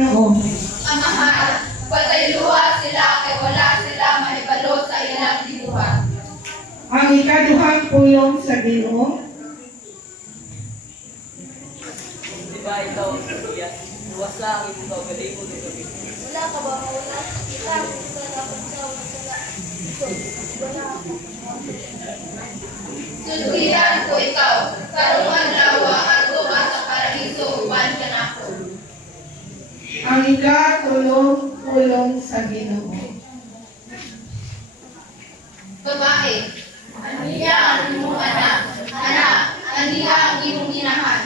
Amahal, patayluha sila kay wala sila mahibalo sa ilang dibuhat. Ang ikaduhang pulong sa Ginoo. Diba ikaw, luwas lang ang ibang kagaling mo dito. Wala ka ba? Wala. Kita ko sa dapat sa wala ako. Sultihan ko ikaw, karuman lawa at tuwa sa paraiso uban ka na ko. Ang ikatulong pulong sa Ginoo. Babae, aniya ang imong anak, aniya ang imong inahan.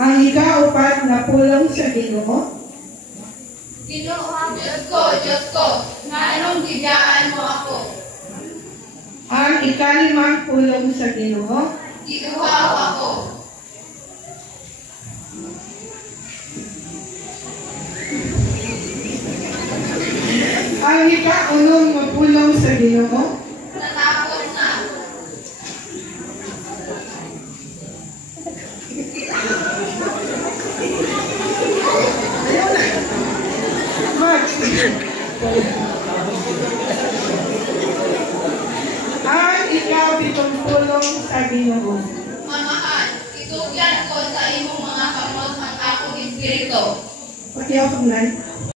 Ang ikaupat na pulong sa Ginoo. Ginoo, Diyos ko, nga anong gidyaan mo ako? Ang ikalimang pulong sa Ginoo. Giduhaw ako. Ang ikaunong na pulong sa Ginoo. Natapos na. Ang ikapitong pulong sa Ginoo. Mamahal, itugyan ko sa imong mga kamot ang akong espiritu. Pati ako, Nay.